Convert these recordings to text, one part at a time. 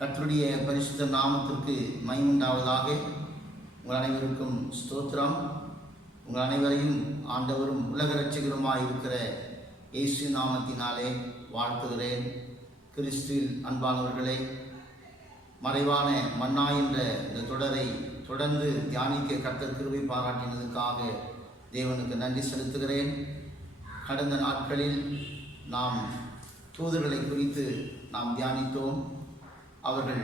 கர்த்தருடைய பரிசுத்த நாமத்திற்கு மகிமை உண்டாவதாக. உங்கள் அனைவருக்கும் ஸ்தோத்திரம். உங்கள் அனைவரையும் ஆண்டவரும் உலக இரட்சகருமாய் இருக்கிற இயேசு நாமத்தினாலே வாழ்த்துகிறேன். கிறிஸ்துவில் அன்பானவர்களே, மறைவான மன்னா என்ற இந்த தொடரை தொடர்ந்து தியானிக்க கர்த்தர் கிருபை பாராட்டினதுக்காக தேவனுக்கு நன்றி செலுத்துகிறேன். கடந்த நாட்களில் நாம் தூதர்களை குறித்து நாம் தியானித்தோம். அவர்கள்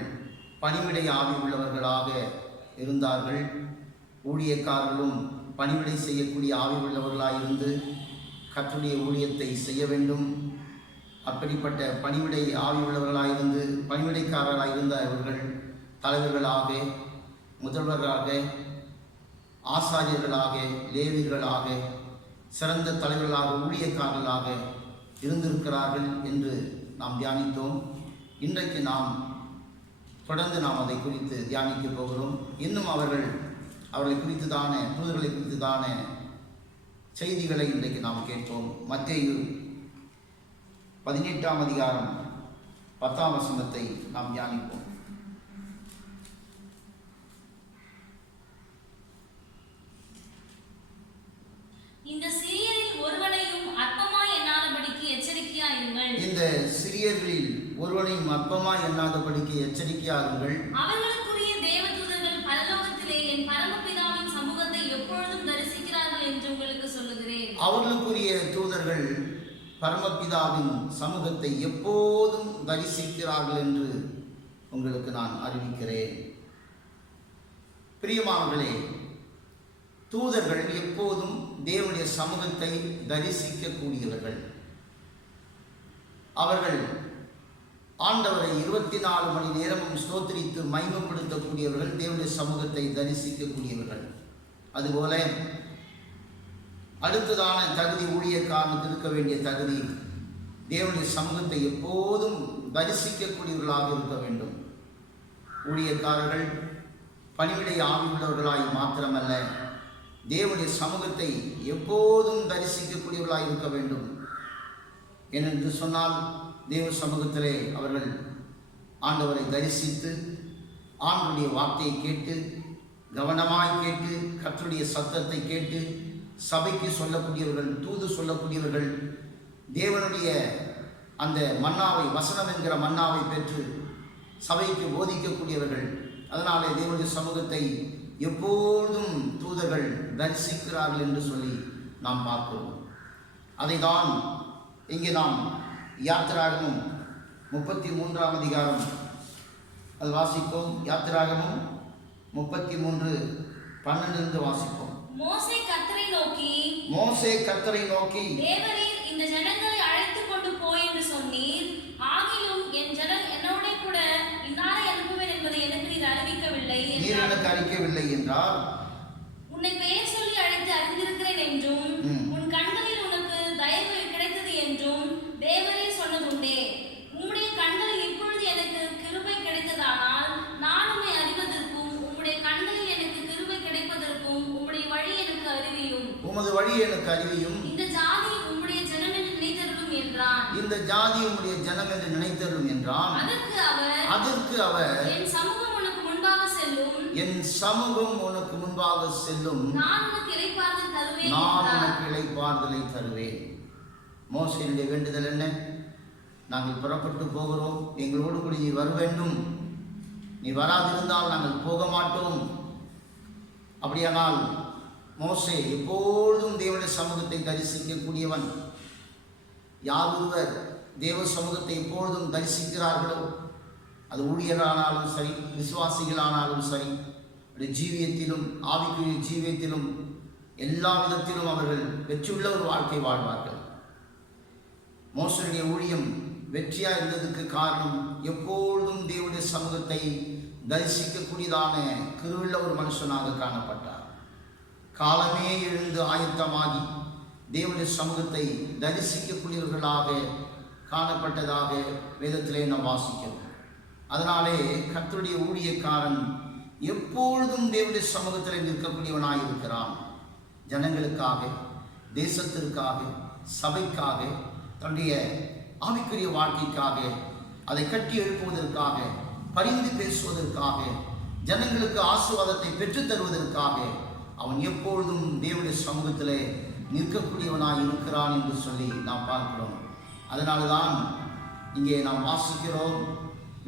பணிவிடை ஆவி உள்ளவர்களாக இருந்தார்கள். ஊழியக்காரர்களும் பணிவிடை செய்யக்கூடிய ஆவி உள்ளவர்களாக இருந்து கர்த்தருடைய ஊழியத்தை செய்ய வேண்டும். அப்படிப்பட்ட பணிவிடை ஆவி உள்ளவர்களாக இருந்து பணிவிடைக்காரர்களாக இருந்த அவர்கள் தலைவர்களாக, முதல்வர்களாக, ஆசாரியர்களாக, லேவியர்களாக, சிறந்த தலைவர்களாக, ஊழியக்காரர்களாக இருந்திருக்கிறார்கள் என்று நாம் தியானித்தோம். இன்றைக்கு தொடர்ந்து நாம் அதை குறித்து தியானிக்க போகிறோம். இன்னும் அவர்களை குறித்துதான தூதர்களை குறித்துதான செய்திகளை இன்றைக்கு நாம் கேட்போம். மத்தேயு 18ஆம் அதிகாரம் 10ஆம் வசனத்தை நாம் தியானிப்போம். இந்த சிறியரில் ஒருவனையும் அற்பமாய் எண்ணாதபடிக்கு எச்சரிக்கையாயிருங்கள். இந்த சிறியர்களில் ஒருவனையும் அற்பமாய் எண்ணாதபடிக்கு எச்சரிக்கையாயிருங்கள். அவர்களுக்குரிய தேவதூதர்கள் பரலோகத்திலே என் பரமபிதாவின் சமூகத்தை எப்பொழுதும் தரிசிக்கிறார்கள் என்று உங்களுக்கு சொல்லுகிறேன். அவர்களுக்குரிய தூதர்கள் பரமபிதாவின் சமூகத்தை எப்போதும் தரிசிக்கிறார்கள் என்று உங்களுக்கு நான் அறிவிக்கிறேன். பிரியமானவர்களே, தூதர்கள் எப்போதும் தேவனுடைய சமூகத்தை தரிசிக்கக்கூடியவர்கள். அவர்கள் ஆண்டவரை 24 மணி நேரமும் ஸ்தோத்திரித்து மகிமைப்படுத்தக்கூடியவர்கள், தேவனுடைய சமூகத்தை தரிசிக்கக்கூடியவர்கள். அதுபோல அடுத்ததான தகுதி ஊழியக்காரனுக்கு இருக்க வேண்டிய தகுதி, தேவனுடைய சமூகத்தை எப்போதும் தரிசிக்கக்கூடியவர்களாக இருக்க வேண்டும். ஊழியக்காரர்கள் பணிவிடை ஆவி உள்ளவர்களாய் மாத்திரமல்ல, தேவனுடைய சமூகத்தை எப்போதும் தரிசிக்கக்கூடியவர்களாக இருக்க வேண்டும். ஏனென்று சொன்னால், தேவ சமூகத்திலே அவர்கள் ஆண்டவரை தரிசித்து ஆண்டவருடைய வார்த்தையை கேட்டு, கவனமாய் கேட்டு, கர்த்தருடைய சத்தத்தை கேட்டு, சபைக்கு சொல்லக்கூடியவர்கள், தூது சொல்லக்கூடியவர்கள், தேவனுடைய அந்த மன்னாவை, வசனம் என்கிற மன்னாவை பெற்று சபைக்கு போதிக்கக்கூடியவர்கள். அதனாலே தேவனுடைய சமூகத்தை எப்போதும் தூதர்கள் தரிசிக்கிறார்கள் என்று சொல்லி நாம் பார்க்கிறோம். அதை தான் இங்கே நாம் யாத்திராகமும் 33ஆம் அதிகாரம் அது வாசிப்போம். யாத்திராகமும் 33:12 வாசிப்போம். மோசே கர்த்தரை நோக்கி தேவரீர் இந்த ஜனங்களை அழைத்துக் கொண்டு போய் என்று சொன்னீர். ஆகிலும் என் ஜனம் என்னோட கூட இன்னாரை அனுப்புவேன் என்பதை எனக்கு நீர் அறிவிக்கவில்லை என்றார். உன்னை பெயர் சொல்லி அழைத்து அறிந்திருக்கிறேன் என்றும் உன் கண்களில் உனக்கு தயவு கிடைத்தது என்றும் தேவரீர் சொன்னதுண்டே. உம்முடைய கண்களில் இப்பொழுது எனக்கு கிருபை கிடைத்ததானால் நான் உம்மை அறிவதற்கும் உம்முடைய கண்களில் எனக்கு கிருபை கிடைப்பதற்கும் உம்முடைய வழி எனக்கு அறிவியும். உமது வழி எனக்கு அறிவியும். இந்த ஜாதி உம்முடைய ஜனம் என்று நினைத்தருளும் என்றான். இந்த ஜாதி உம்முடைய ஜனம் என்று நினைத்தருளும் என்றான். அதற்கு அவர் என் சமூகம் உனக்கு முன்பாக செல்லும். என் சமூகம் உனக்கு முன்பாக செல்லும். நான் உனக்கு இளைப்பாறுதலை தருவேன். மோசேயுடைய வேண்டுதல் என்ன? நாங்கள் புறப்பட்டு போகிறோம், எங்களோடு கூட நீ வர வேண்டும். நீ வராதிருந்தால் நாங்கள் போக மாட்டோம். அப்படியானால் மோசே எப்பொழுதும் தேவனுடைய சமூகத்தை தரிசிக்கக்கூடியவன். யார் ஒருவர் தேவ சமூகத்தை எப்பொழுதும் தரிசிக்கிறார்களோ, அது ஊழியரானாலும் சரி, விசுவாசிகளானாலும் சரி, ஜீவியத்திலும் ஆவிக்குரிய ஜீவியத்திலும் எல்லா விதத்திலும் அவர்கள் வெற்றியுள்ள ஒரு வாழ்க்கை வாழ்வார்கள். மோசேயுடைய ஊழியம் வெற்றியாக இருந்ததுக்கு காரணம், எப்பொழுதும் தேவனுடைய சமூகத்தை தரிசிக்கக்கூடியதான கிருபையுள்ள ஒரு மனுஷனாக காணப்பட்டார். காலமே எழுந்து ஆயத்தமாகி தேவனுடைய சமூகத்தை தரிசிக்கக்கூடியவர்களாக காணப்பட்டதாக வேதத்திலே நாம் வாசிக்கிறோம். அதனாலே கர்த்தருடைய ஊழியக்காரன் எப்பொழுதும் தேவனுடைய சமூகத்தில் நிற்கக்கூடியவனாக இருக்கிறான். ஜனங்களுக்காக, தேசத்திற்காக, சபைக்காக, தன்னுடைய ஆவிக்குரிய வாழ்க்கைக்காக, அதை கட்டி எழுப்புவதற்காக பரிந்து பேசுவதற்காக, ஜனங்களுக்கு ஆசீர்வாதத்தை பெற்றுத் தருவதற்காக அவன் எப்பொழுதும் தேவனுடைய சமூகத்திலே நிற்கக்கூடியவனாய் இருக்கிறான் என்று சொல்லி நாம் பார்க்கிறோம். அதனால்தான் இங்கே நாம் வாசிக்கிறோம்,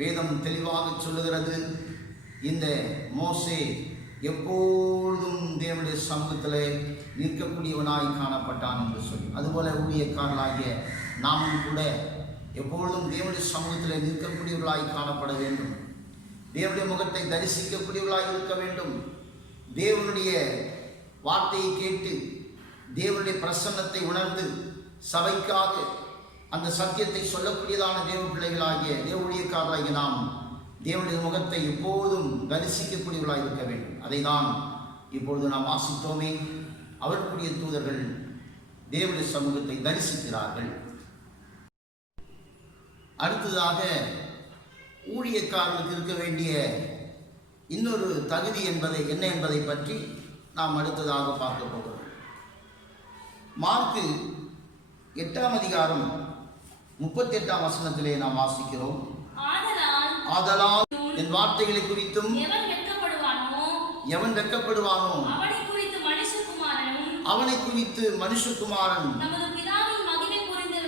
வேதம் தெளிவாக சொல்லுகிறது, இந்த மோசே எப்பொழுதும் தேவனுடைய சமூகத்திலே நிற்கக்கூடியவனாய் காணப்பட்டான் என்று சொல்லி. அதுபோல ஊழியக்காரர்களாகிய நாமும் கூட எப்பொழுதும் தேவனுடைய சமூகத்திலே நிற்கக்கூடியவர்களாய் காணப்பட வேண்டும். தேவனுடைய முகத்தை தரிசிக்கக்கூடியவர்களாய் இருக்க வேண்டும். தேவனுடைய வார்த்தையை கேட்டு தேவனுடைய பிரசன்னத்தை உணர்ந்து சபைக்காக அந்த சத்தியத்தை சொல்லக்கூடியதான தேவ பிள்ளைகளாகிய தேவ ஊழியக்காரர்களாகிய நாம் தேவனுடைய முகத்தை எப்போதும் தரிசிக்கக்கூடியவர்களாக இருக்க வேண்டும். அதை தான் இப்பொழுது நாம் வாசித்தோமே, அவர்களுடைய தூதர்கள் தேவனுடைய சமூகத்தை தரிசிக்கிறார்கள். அடுத்ததாக ஊழியக்காரர்களுக்கு இருக்க வேண்டிய இன்னொரு தகுதி என்ன என்பதை பற்றி நாம் அடுத்ததாக பார்க்க போகிறோம். மார்க்கு 8ஆம் அதிகாரம் 38ஆம் வசனத்திலே நாம் வாசிக்கிறோம், ஆதலால் என் வார்த்தைகளை குறித்தும் எவன் வெட்கப்படுவானோ அவனை குறித்து மனுஷகுமாரன்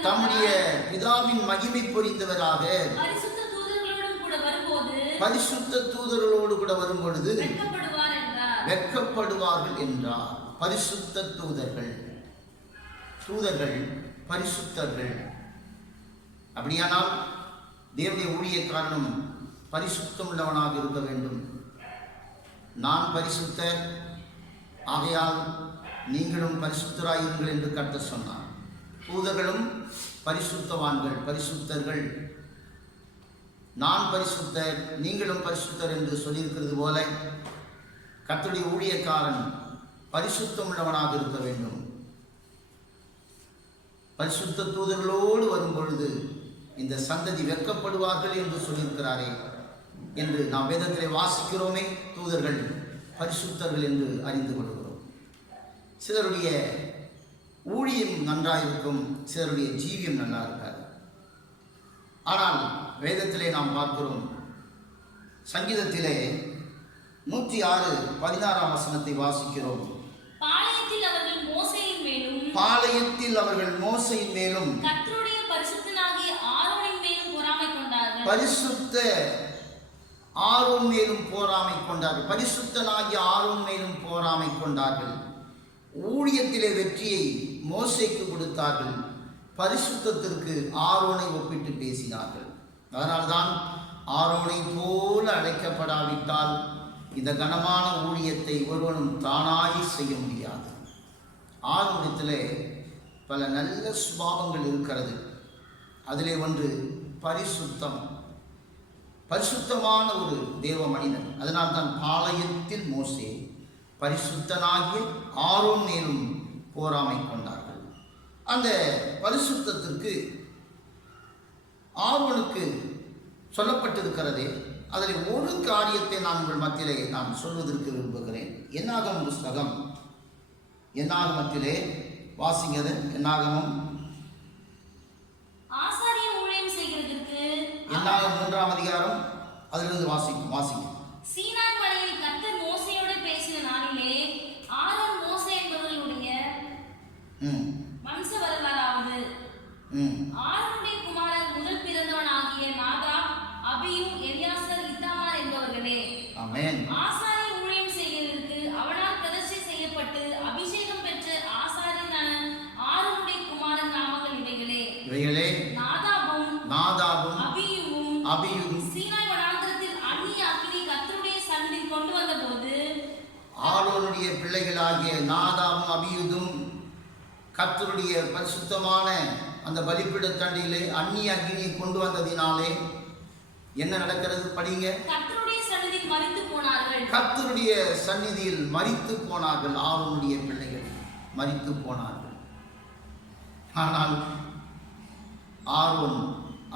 தம்முடைய பிதாவின் மகிமை பொறிந்தவராக பரிசுத்த தூதர்களோடு கூட வரும்பொழுது வெட்கப்படுவார்கள் என்றார். பரிசுத்த தூதர்கள் பரிசுத்தர்கள். அப்படியானால் தேவனுடைய ஊழியக்காரனும் பரிசுத்தம் உள்ளவனாக இருக்க வேண்டும். நான் பரிசுத்தர், ஆகையால் நீங்களும் பரிசுத்தராயிருங்கள் என்று கர்த்தர் சொன்னார். தூதர்களும் பரிசுத்தவான்கள், பரிசுத்தர்கள். நான் பரிசுத்தர், நீங்களும் பரிசுத்தர் என்று சொல்லியிருக்கிறது போல கர்த்தருடைய ஊழியக்காரன் பரிசுத்தம் உள்ளவனாக இருக்க வேண்டும். பரிசுத்த தூதர்களோடு வரும் பொழுது இந்த சந்ததி வெட்கப்படுவார்கள் என்று சொல்லியிருக்கிறாரே என்று நாம் வேதத்திலே வாசிக்கிறோமே. தூதர்கள் பரிசுத்தர்கள் என்று அறிந்து கொள்கிறோம். சிலருடைய ஊழியம் நன்றாயிருக்கும், சிலருடைய ஜீவியம் நல்லா இருக்காது. ஆனால் வேதத்திலே நாம் பார்க்கிறோம், சங்கீதத்திலே 106:16 வசனத்தை வாசிக்கிறோம். பாளையத்தில் அவர்கள் மோசேயின் மேலும் கர்த்தருடைய பரிசுத்தனாகிய ஆரோனின் மேலும் பொறாமை கொண்டார்கள். பரிசுத்த ஆரோன் மேலும் பொறாமை கொண்டார்கள். பரிசுத்தனாகிய ஆரோன் மேலும் பொறாமை கொண்டார்கள். ஊழியத்திலே வெற்றியை மோசேக்கு கொடுத்தார்கள், பரிசுத்தத்திற்கு ஆரோனை ஒப்பிட்டு பேசினார்கள். அதனால்தான் ஆரோனை போல அழைக்கப்படாவிட்டால் இந்த கனமான ஊழியத்தை ஒருவனும் தானாய் செய்ய முடியாது. ஆரோனிடத்திலே பல நல்ல சுபாவங்கள் இருக்கிறது. அதிலே ஒன்று பரிசுத்தமான ஒரு தேவ மனிதன். அதனால்தான் பாளையத்தில் மோசே பரிசுத்தனாகிய ஆரோன் மேலும் பொறாமை கொண்டார்கள். அந்த பரிசுத்தத்திற்கு ஆரோனுக்கு சொல்லப்பட்டிருக்கிறதே, அதில் ஒரு காரியத்தை நான் உங்கள் மத்தியிலே நான் சொல்வதற்கு விரும்புகிறேன். என்னாகமம் புஸ்தகம், என்னாகமத்திலே வாசிங்கது. என்னாகமம் என்னாகமம் 3ஆம் அதிகாரம் அதிலிருந்து வாசிங்க. சீனாய் மலையில் கர்த்தர் மோசேயோடு பேசின நாளிலே ஆரோன் மோசே என்பவர்களுடைய வம்ச வரலாறாவது, ஆரோனுடைய குமாரர் முதல் பிறந்தவனாகிய நாதாப், அபியூ, எலியாசர், இத்தாமார் என்பவர்களே. ஆமென். ஆசாரிய ஊழியம் செய்கிறதற்கு அவனால் பிரதிஷ்டை செய்யப்பட்டு அபிஷேகம் பெற்ற ஆசாரியனான ஆரோனுடைய குமாரன் நாமங்கள் இவைகளே நாதாபும் அபியூவும் சீனாய் வனாந்தரத்தில் அந்நிய அக்கினி கர்த்தருடைய சந்நிதியில் கொண்டு வந்தபோது ஆரோனுடைய பிள்ளைகளாகிய நாதாபும் அபியூதும் கர்த்தருடைய பரிசுத்தமான அந்த பலிபீட தண்டிலே அந்நிய அக்கினியை கொண்டு வந்ததினாலே என்ன நடக்கிறது? படிங்க. கர்த்தருடைய சந்நிதியில் மரித்து போனார்கள். கர்த்தருடைய சந்நிதியில் மரித்து போனார்கள். ஆரோனுடைய பிள்ளைகள் மரித்து போனார்கள். ஆனால் ஆரோன்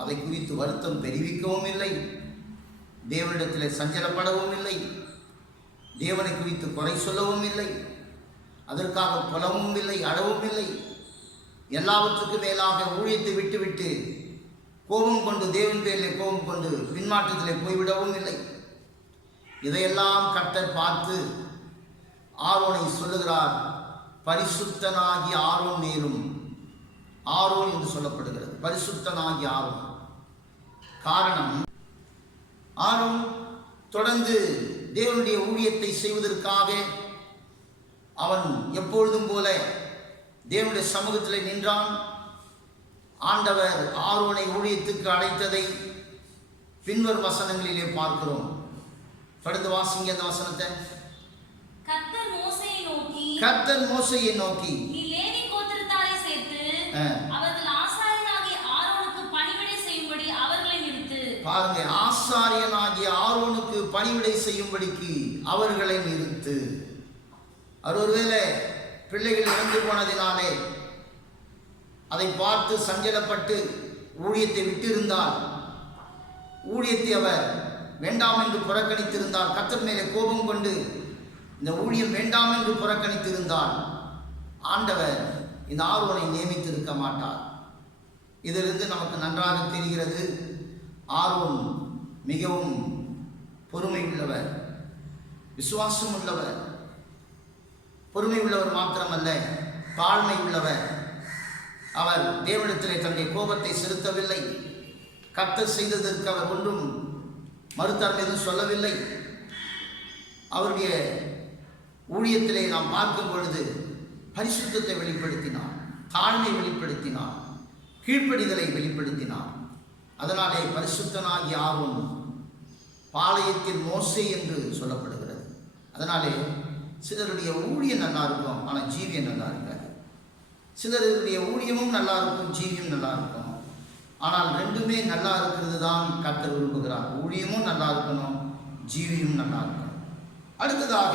அதை குறித்து வருத்தம் தெரிவிக்கவும் இல்லை, தேவனிடத்தில் சஞ்சலப்படவும் இல்லை, தேவனை குறித்து குறை சொல்லவும் இல்லை, அதற்காக புலவும் இல்லை, அழவும் இல்லை. எல்லாவற்றுக்கும் மேலாக ஊழியத்தை விட்டுவிட்டு கோபம் கொண்டு தேவன் பேரிலே கோபம் கொண்டு பின்மாற்றத்திலே போய்விடவும் இல்லை. இதையெல்லாம் கர்த்தர் பார்த்து ஆரோனை சொல்லுகிறார், பரிசுத்தனாகிய ஆரோன் மேலும். ஆரோன் என்று சொல்லப்படுகிறது, பரிசுத்தனாகிய ஆரோன். காரணம், ஆரோன் தொடர்ந்து தேவனுடைய ஊழியத்தை செய்வதற்காக அவன் எப்பொழுதும் போல தேவனுடைய சமூகத்தில் நின்றான். ஆண்டவர் ஆரோனை ஊழியத்துக்கு அழைத்ததை பின்வரும் வசனங்களிலே பார்க்கிறோம். தொடர்ந்து வாசிங்க அந்த வசனத்தை. கர்த்தர் மோசேயை நோக்கி நீ லேவி கோத்திரத்தாரை சேர்த்து அவர்கள் ஆசாரியனாகிய ஆரோனுக்கு பணிவிடை செய்யும்படி அவர்களை நிறுத்து. பாருங்க, ஆசாரியனாகிய ஆரோனுக்கு பணிவிடை செய்யும்படிக்கு அவர்களை நிறுத்து. அவர் ஒருவேளை பிள்ளைகள் இறந்து போனதினாலே அதை பார்த்து சஞ்சலப்பட்டு ஊழியத்தை விட்டிருந்தால், ஊழியத்தை அவர் வேண்டாம் என்று புறக்கணித்திருந்தால், கர்த்தர் மேலே கோபம் கொண்டு இந்த ஊழியம் வேண்டாம் என்று புறக்கணித்திருந்தால், ஆண்டவர் இந்த ஆரோனை நியமித்திருக்க மாட்டார். இதிலிருந்து நமக்கு நன்றாக தெரிகிறது, ஆரோன் மிகவும் பொறுமை உள்ளவர், விசுவாசம் உள்ளவர். பொறுமை உள்ளவர் மாத்திரமல்ல, தாழ்மை உள்ளவர். அவர் தேவனிடத்திலே தன்னுடைய கோபத்தை செலுத்தவில்லை. கர்த்தர் செய்ததற்கு அவர் ஒன்றும் மறுத்தார் எதுவும் சொல்லவில்லை. அவருடைய ஊழியத்திலே நாம் பார்க்கும் பொழுது பரிசுத்தத்தை வெளிப்படுத்தினார், தாழ்மை வெளிப்படுத்தினார், கீழ்ப்படிதலை வெளிப்படுத்தினார். அதனாலே பரிசுத்தனாகிய ஆரோன் பாளையத்தின் மோசே என்று சொல்லப்படுகிறது. அதனாலே சிலருடைய ஊழியம் நல்லா இருக்கும், ஆனால் ஜீவியம் நல்லா இருக்காது. சிலருடைய ஊழியமும் நல்லா இருக்கும், ஜீவியம் நல்லா இருக்கும். ஆனால் ரெண்டுமே நல்லா இருக்கிறது தான் கர்த்தர் விரும்புகிறார். ஊழியமும் நல்லா இருக்கணும், ஜீவியம் நல்லா இருக்கணும். அடுத்ததாக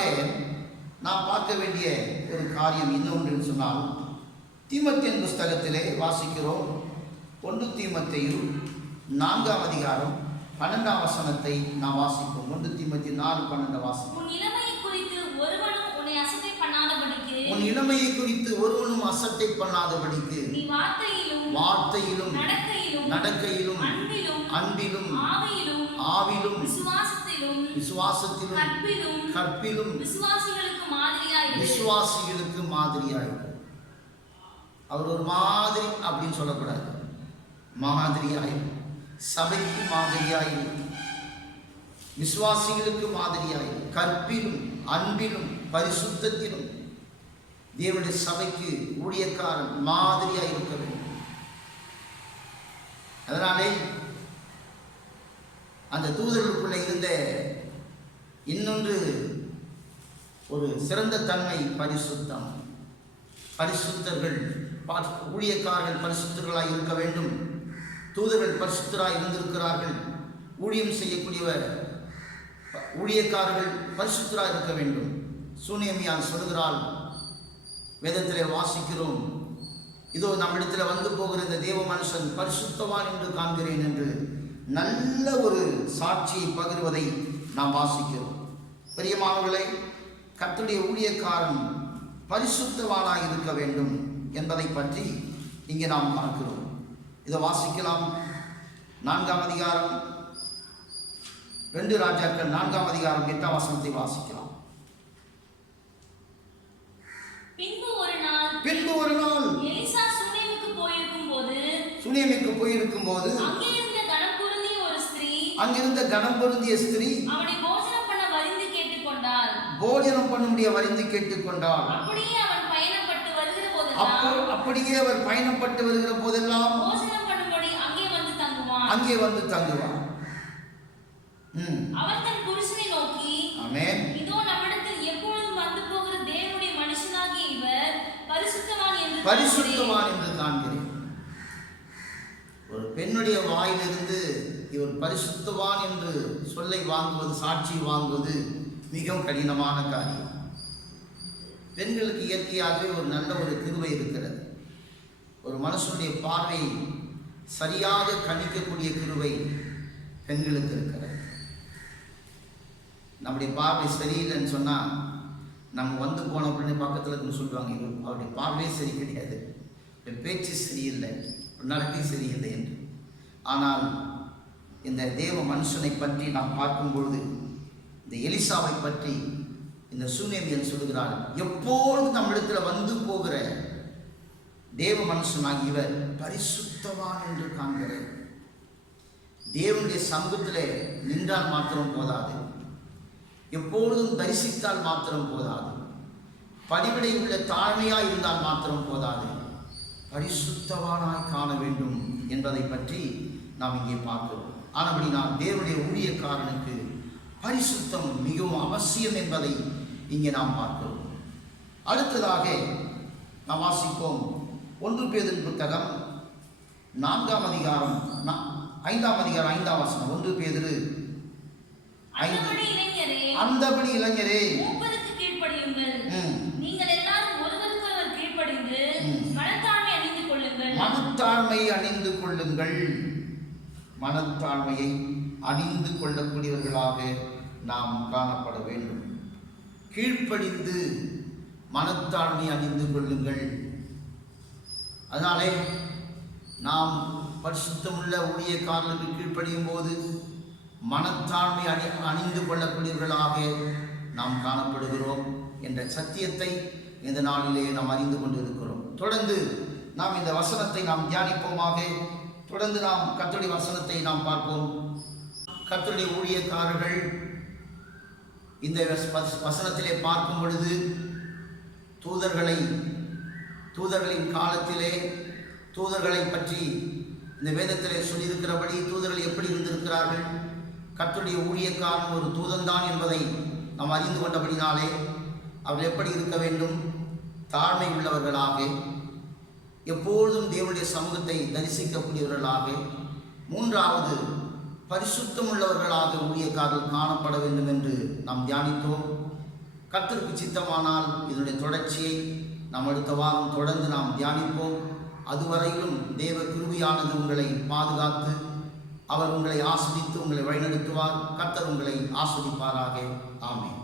நாம் பார்க்க வேண்டிய ஒரு காரியம் இன்னொன்று சொன்னால், தீமோத்தேயின் புஸ்தகத்திலே வாசிக்கிறோம். 1 தீமோத்தேயு 4ஆம் அதிகாரம் 12ஆம் வசனத்தை நாம் வாசிப்போம். 1 தீமோத்தேயு 4:12 வாசிப்போம். உன் இளமையை குறித்து ஒருவனும் உன்னை அசட்டை பண்ணாதபடிக்கு, உன் இளமையை குறித்து ஒருவனும் அசட்டை பண்ணாதபடிக்கு, நீ வார்த்தையிலும் நடக்கையிலும் அன்பிலும் ஆவியிலும் விசுவாசத்திலும் கற்பிலும் விசுவாசிகளுக்கு மாதிரியாய். அவர் ஒரு மாதிரி அப்படின்னு சொல்லக்கூடாது, மாதிரியாய், சபைக்கு மாதிரியாய், விசுவாசிகளுக்கு மாதிரியாய், கற்பிலும் அன்பிலும் பரிசுத்தத்திலும் தேவனுடைய சபைக்கு ஊழியக்காரன் மாதிரியாய் இருக்க வேண்டும். அதனாலே அந்த தூதர்களுக்குள்ளே இருந்த இன்னொன்று ஒரு சிறந்த தன்மை பரிசுத்தம். பரிசுத்தர்கள், ஊழியக்காரர்கள் பரிசுத்தர்களாய் இருக்க வேண்டும். தூதர்கள் பரிசுத்தராய் இருந்திருக்கிறார்கள். ஊழியம் செய்யக்கூடியவர் ஊழியக்காரர்கள் பரிசுத்தராய் இருக்க வேண்டும். சூனேமியால் சொல்கிறாள், வேதத்திலே வாசிக்கிறோம், இதோ நம்மிடத்தில் வந்து போகிற இந்த தேவ மனுஷன் பரிசுத்தவான் என்று காண்கிறேன் என்று நல்ல ஒரு சாட்சியை பகிர்வதை நாம் வாசிக்கிறோம். பிரியமானவர்களே, கர்த்தருடைய ஊழியக்காரன் பரிசுத்தவானாய் இருக்க வேண்டும் என்பதை பற்றி இங்கே நாம் பார்க்கிறோம். இதை வாசிக்கலாம். 4ஆம் அதிகாரம் 2 ராஜாக்கள் 4ஆம் அதிகாரம் 8ஆம் வசனத்தை வாசிக்கலாம். பின்பு ஒரு நாள் எலிசா சுனேமுக்கு போயிருக்கும் போது அங்கிருந்த கனம் பொருந்திய ஸ்திரீ அவனை போஜனம் பண்ணும்படிய வரிந்து கேட்டுக்கொண்டாள். அப்படியே அவர் பயணப்பட்டு வருகிற போதெல்லாம் அங்கே வந்து தங்குவார். அவன் தன் புருஷனை நோக்கி, ஆமென், இதோ நம்மிடத்தில் எப்பொழுதும் வந்து போகிற தேவனுடைய மனுஷனாகிய இவர் பரிசுத்தவான் என்று காண்கிறேன். ஒரு பெண்ணுடைய வாயிலிருந்து இவர் பரிசுத்தவான் என்று சொல்லை வாங்குவது, சாட்சி வாங்குவது மிகவும் கடினமான காரியம். பெண்களுக்கு இயற்கையாகவே ஒரு நல்ல ஒரு கிருபை இருக்கிறது. ஒரு மனுஷனுடைய பார்வை சரியாக கணிக்கக்கூடிய கிருபை பெண்களுக்கு இருக்கிறது. நம்முடைய பார்வை சரியில்லைன்னு சொன்னால் நம்ம வந்து போன உடனே பக்கத்தில் இருக்குன்னு சொல்லுவாங்க, அவருடைய பார்வையே சரி கிடையாது, பேச்சு சரியில்லை, நடக்கை சரியில்லை என்று. ஆனால் இந்த தேவ மனுஷனை பற்றி நாம் பார்க்கும் பொழுது, இந்த எலிசாவை பற்றி இந்த சூனேமியன் சொல்கிறார், எப்பொழுது நம்மிடத்தில் வந்து போகிற தேவ மனுஷனாகி இவர் பரிசுத்தவான் என்று காண்கிறேன். தேவனுடைய சமூகத்திலே நின்றால் மாத்திரம் போதாது, எப்பொழுதும் தரிசித்தால் மாத்திரம் போதாது, பணிவிடை உள்ள தாழ்மையாய் இருந்தால் மாத்திரம் போதாது, பரிசுத்தவானாய் காண வேண்டும் என்பதை பற்றி நாம் இங்கே பார்க்கிறோம். ஆனபடி நாம் தேவனுடைய ஊழியக்காரனுக்கு பரிசுத்தம் மிகவும் அவசியம் என்பதை இங்கே நாம் பார்க்கிறோம். அடுத்ததாக நாம் வாசிப்போம் 1 பேதுரு புத்தகம் 4ஆம் அதிகாரம் 5ஆம் அதிகாரம் 5ஆம் வசனம். 1 பேதுரு 5. அந்தபடி இளைஞரே மூப்பருக்கு கீழ்ப்படியுங்கள். நீங்கள் எல்லாரும் ஒருவருக்கொருவர் கீழ்ப்படிந்து மனத்தாழ்மை அணிந்து கொள்ளுங்கள். மனத்தாழ்மை அணிந்து கொள்ளுங்கள். மனத்தாழ்மையை அணிந்து கொள்ளக்கூடியவர்களாக நாம் காணப்பட வேண்டும். கீழ்ப்படிந்து மனத்தாழ்மை அணிந்து கொள்ளுங்கள். அதனாலே நாம் பரிசுத்தமுள்ள ஊழியக்காரர்களுக்கு கீழ்ப்படியும் போது மனத்தாழ்மை அணிந்து கொள்ளக்கூடியவர்களாக நாம் காணப்படுகிறோம் என்ற சத்தியத்தை இந்த நாளிலே நாம் அறிந்து கொண்டிருக்கிறோம். தொடர்ந்து நாம் இந்த வசனத்தை நாம் தியானிப்போமாக. தொடர்ந்து நாம் கர்த்தருடைய வசனத்தை நாம் பார்ப்போம். கர்த்தருடைய ஊழியக்காரர்கள் இந்த வசனத்திலே பார்க்கும் பொழுது தூதர்களின் காலத்திலே தூதர்களை பற்றி இந்த வேதத்திலே சொல்லியிருக்கிறபடி தூதர்கள் எப்படி இருந்திருக்கிறார்கள், கர்த்தருடைய ஊழியக்காரன் ஒரு தூதன்தான் என்பதை நாம் அறிந்து கொண்டபடினாலே அவர்கள் எப்படி இருக்க வேண்டும், தாழ்மை உள்ளவர்களாக, எப்பொழுதும் தேவனுடைய சமூகத்தை தரிசிக்கக்கூடியவர்களாக, 3வது பரிசுத்தம் உள்ளவர்களாக ஊழியக்காரர்கள் காணப்பட வேண்டும் என்று நாம் தியானித்தோம். கர்த்தருக்கு சித்தமானால் இதனுடைய தொடர்ச்சியை நாம் அடுத்த வாரம் தொடர்ந்து நாம் தியானிப்போம். அதுவரையிலும் தேவ கிருபையானது உங்களை பாதுகாத்து அவர் உங்களை ஆஸ்வதித்து உங்களை வழிநடத்துவார். கர்த்தர் உங்களை ஆஸ்வதிப்பாராக. ஆமென்.